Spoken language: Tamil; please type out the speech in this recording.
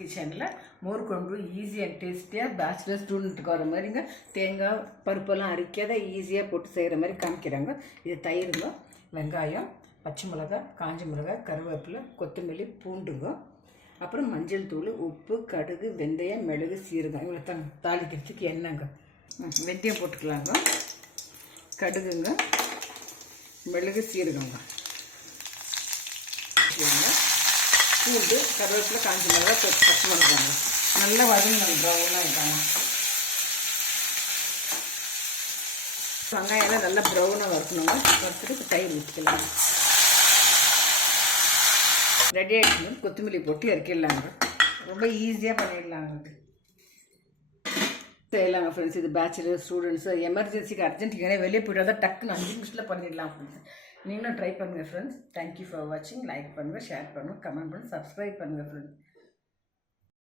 கிச்சனில் மோர் குழம்பு ஈஸி அண்ட் டேஸ்டியாக பேச்சுலர் ஸ்டூடெண்ட்டுக்கு வர மாதிரிங்க தேங்காய் பருப்பெல்லாம் அரைக்காத ஈஸியாக போட்டு செய்கிற மாதிரி காமிக்கிறாங்க. இது தயிருங்க, வெங்காயம், பச்சை மிளகாய், காஞ்ச மிளகாய், கருவேப்பிலை, கொத்தமல்லி, பூண்டுங்க, அப்புறம் மஞ்சள் தூள், உப்பு, கடுகு, வெந்தயம், மிளகு, சீரகம் இவ்வளோ தாளிக்கிறதுக்கு எண்ணெய்ங்க. வெந்தயம் போட்டுக்கலாங்க, கடுகுங்க, மிளகு, சீரகங்க, பூண்டு, கருவேப்பிலை, காஞ்ச மிளகாய், பச்சை மிளகாங்க நல்லா வதங்கணும், ப்ரௌனாக இருக்காங்க. வெங்காயம்லாம் நல்லா ப்ரௌனாக வறுக்கணுங்க. வறுத்துட்டு தயிர் ஊற்றிக்கலாம். ரெடி ஆகிடுச்சு. கொத்தமல்லி போட்டு இறக்கிடலாங்க. ரொம்ப ஈஸியாக பண்ணிடலாங்க. செய்யலாங்க ஃப்ரெண்ட்ஸ். இது பேச்சுலர் ஸ்டூடெண்ட்ஸு எமர்ஜென்சிக்கு அர்ஜென்ட்டுக்கான வெளியே போய்ட்டு தான் டக்குன்னு 5 நிமிஷத்தில் பண்ணிடலாம் ஃப்ரெண்ட்ஸ். நீங்களும் ட்ரை பண்ணுங்கள் ஃப்ரெண்ட்ஸ். தேங்க்யூ ஃபார் வாட்சிங். லைக் பண்ணுங்கள், ஷேர் பண்ணுங்கள், கமெண்ட் பண்ணுங்கள், சப்ஸ்கிரைப் பண்ணுங்கள் ஃப்ரெண்ட்ஸ்.